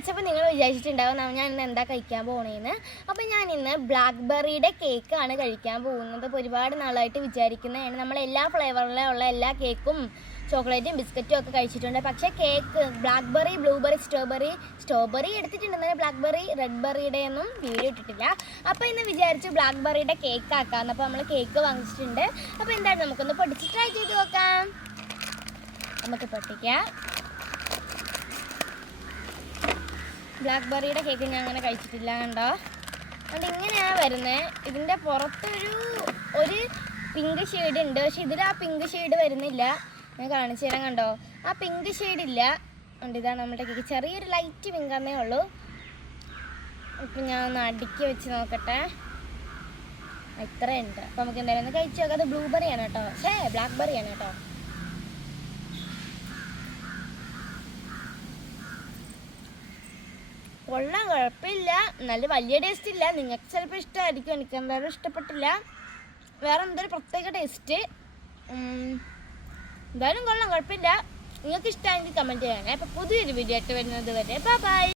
അടച്ചപ്പോൾ നിങ്ങൾ വിചാരിച്ചിട്ടുണ്ടാവും ഞാൻ ഇന്ന് എന്താ കഴിക്കാൻ പോകണേന്ന്. അപ്പോൾ ഞാൻ ഇന്ന് ബ്ലാക്ക്ബെറിയുടെ കേക്കാണ് കഴിക്കാൻ പോകുന്നത്. അപ്പോൾ ഒരുപാട് നാളായിട്ട് വിചാരിക്കുന്നതാണ്. നമ്മൾ എല്ലാ ഫ്ലേവറിലുള്ള എല്ലാ കേക്കും ചോക്ലേറ്റും ബിസ്ക്കറ്റും ഒക്കെ കഴിച്ചിട്ടുണ്ട്. പക്ഷേ കേക്ക് ബ്ലാക്ക്ബെറി, ബ്ലൂബെറി, സ്ട്രോബെറി എടുത്തിട്ടുണ്ടെന്ന്, ബ്ലാക്ക്ബെറി റെഡ് ബെറിയുടെ ഒന്നും വീഡിയോ ഇട്ടിട്ടില്ല. അപ്പോൾ ഇന്ന് വിചാരിച്ചു ബ്ലാക്ക്ബെറിയുടെ കേക്ക് ആക്കാമെന്ന്. അപ്പോൾ നമ്മൾ കേക്ക് വാങ്ങിച്ചിട്ടുണ്ട്. അപ്പോൾ എന്തായാലും നമുക്കൊന്ന് പൊടിച്ച് ട്രൈ ചെയ്ത് നോക്കാം. നമുക്ക് പൊട്ടിക്കാം. ബ്ലാക്ക്ബെറിയുടെ കേക്ക് ഞാൻ അങ്ങനെ കഴിച്ചിട്ടില്ല, കണ്ടോ? അത് ഇങ്ങനെയാണ് വരുന്നത്. ഇതിൻ്റെ പുറത്തൊരു പിങ്ക് ഷെയ്ഡ് ഉണ്ട്, പക്ഷെ ഇതിൽ ആ പിങ്ക് ഷെയ്ഡ് വരുന്നില്ല. ഞാൻ കാണിച്ചു തരാം, കണ്ടോ? ആ പിങ്ക് ഷെയ്ഡ് ഇല്ല. ഉണ്ട്, ഇതാണ് നമ്മുടെ കേക്ക്. ചെറിയൊരു ലൈറ്റ് പിങ്ക് എന്നേ ഉള്ളൂ. ഇപ്പം ഞാൻ ഒന്ന് അടുക്കി വെച്ച് നോക്കട്ടെ. ഇത്രയുണ്ട്. അപ്പം നമുക്ക് എന്തായാലും ഒന്ന് കഴിച്ച് നോക്കാം. അത് ബ്ലൂബെറിയാണ് കേട്ടോ, ബ്ലാക്ക്ബെറിയാണ് കേട്ടോ. കൊള്ളാം, കുഴപ്പമില്ല. നല്ല വലിയ ടേസ്റ്റ് ഇല്ല. നിങ്ങൾക്ക് ചിലപ്പോൾ ഇഷ്ടമായിരിക്കും, എനിക്ക് എന്തായാലും ഇഷ്ടപ്പെട്ടില്ല. വേറെ എന്തൊരു പ്രത്യേക ടേസ്റ്റ്. എന്തായാലും കൊള്ളാം, കുഴപ്പമില്ല. നിങ്ങൾക്ക് ഇഷ്ടമായെങ്കിൽ കമൻറ്റ് ചെയ്യണേ. അപ്പോൾ പുതിയൊരു വീഡിയോ ആയിട്ട് വരുന്നത് വരെ ബൈ.